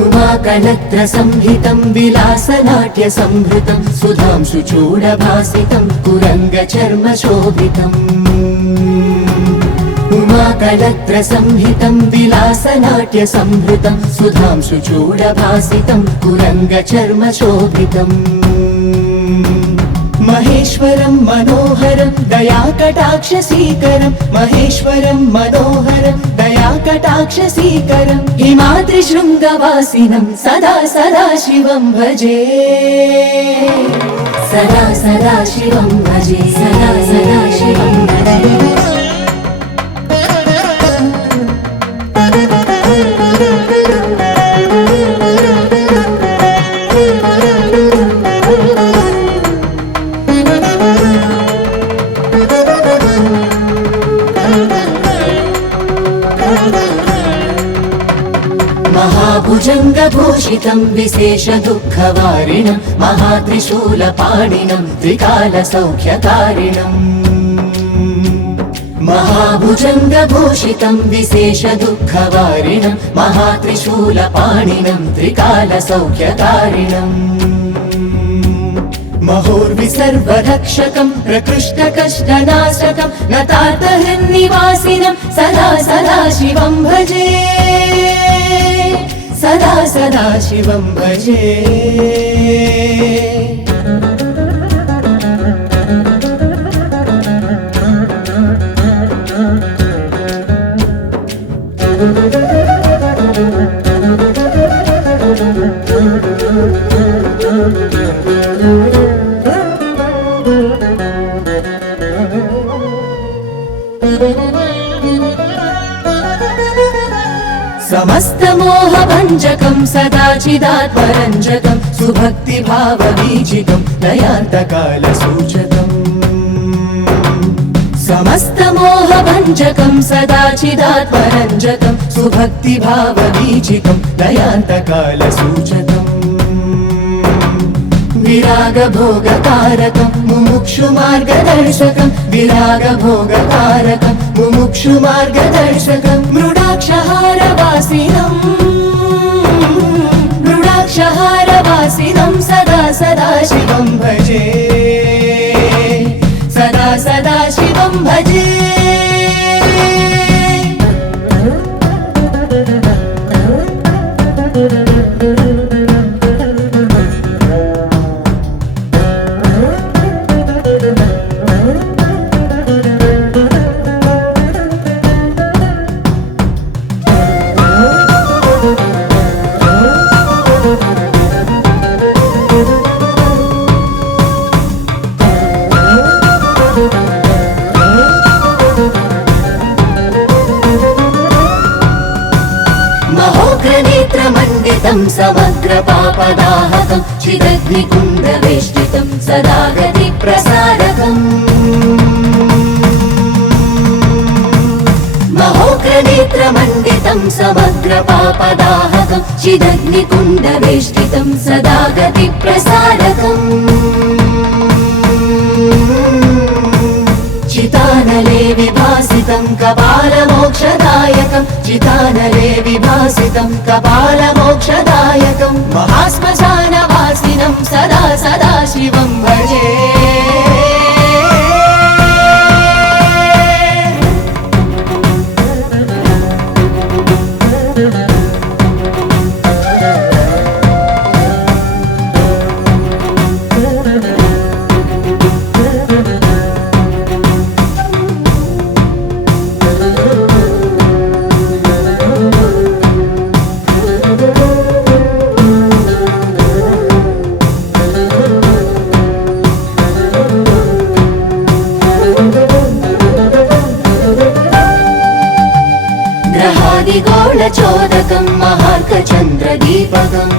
उमाकलत्र संहितं विलासनाट्य संहृतं सुधांशु चूडभासितं कुरंगचर्म शोभितम् उमाकलत्र संहितं विलासनाट्य संहृतं सुधांशु चूडभासितं कुरंगचर्म शोभितम् महेश्वरं मनोहरं दयाकटाक्षसीकरं महेश्वरं मनोहरं दयाकटाक्षसीकरं हिमाद्रिशृङ्गवासिनं सदा सदा शिवं भजे सदा सदा शिवं भजे सदा सदा शिवं भजे महाभुजङ्गभूषितं विशेषदुःखवारिणं महात्रिशूलपाणिनं त्रिकालसौख्यकारिणम् महाभुजङ्गभूषितं विशेषदुःखवारिणं महात्रिशूलपाणिनं त्रिकालसौख्यकारिणम् महोर्विसर्वरक्षकं प्रकृष्टकष्टनाशकं नतार्तहृन्निवासिनं सदा सदा शिवं भजे सदा सदा शिवं भजे समस्तमोहभञ्जकं सदाचिदात्मरञ्जकं सुभक्तिभावबीजिकं दयान्तकालसूचकम् समस्तमोहभञ्जकं सदाचिदात्मरञ्जकं सुभक्तिभावबीजिकं दयान्तकालसूचकम् विरागभोगकारकं मुमुक्षुमार्गदर्शकं विरागभोगकारकं मुमुक्षुमार्गदर्शकं मृडाक्षहारवासिनं सदा सदा शिवं भजे सदा सदा शिवं भजे समग्रपापदाहकं चिदग्निकुण्डवेष्टितं सदा गतिप्रसारकम् महोग्रनेत्रमण्डितं समग्रपापदाहकं चिदग्निकुण्डवेष्टितं सदा गतिप्रसारकम् चितानले विभासितं कपालमोक्षदायकं चितानले विभासितं कपालमोक्षदायकं महाश्मशानवासिनं सदा सदा शिवं भजे चोदकं महार्कचन्द्रदीपकम्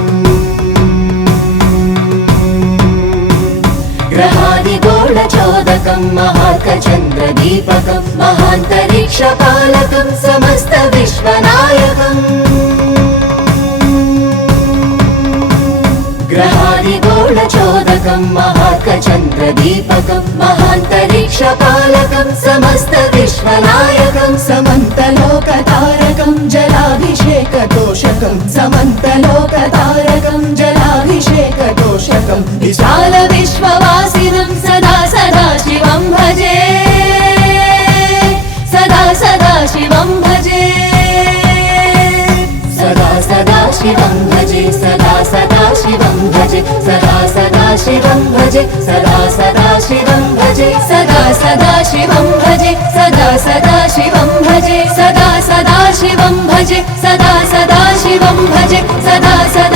ग्रहादिगोळचोदकं महार्कचन्द्रदीपकं महान्तरिक्षपालकं समस्तविश्वनायकम् ग्रहादिगोळचोदकं महार्कचन्द्रदीपकं महान्तरिक्षपालकं समस्तविश्वनायकं समन्तलोकतारकं जलाभिषेकतोषकं పంచకం సమంతలోకతారకం జలాభిషేకతోషకం విశాల విశ్వవాసినం సదా సదా శివం భజే సదా సదా శివం భజే సదా సదా శివం భజే సదా సదా శివం భజే సదా సదా శివం భజే సదా సదా శివం భజే సదా సదా శివం భజే సదా సదా శివం భజే సదా సదా శివం భజే సదా సదా శివం భజే సదా సదా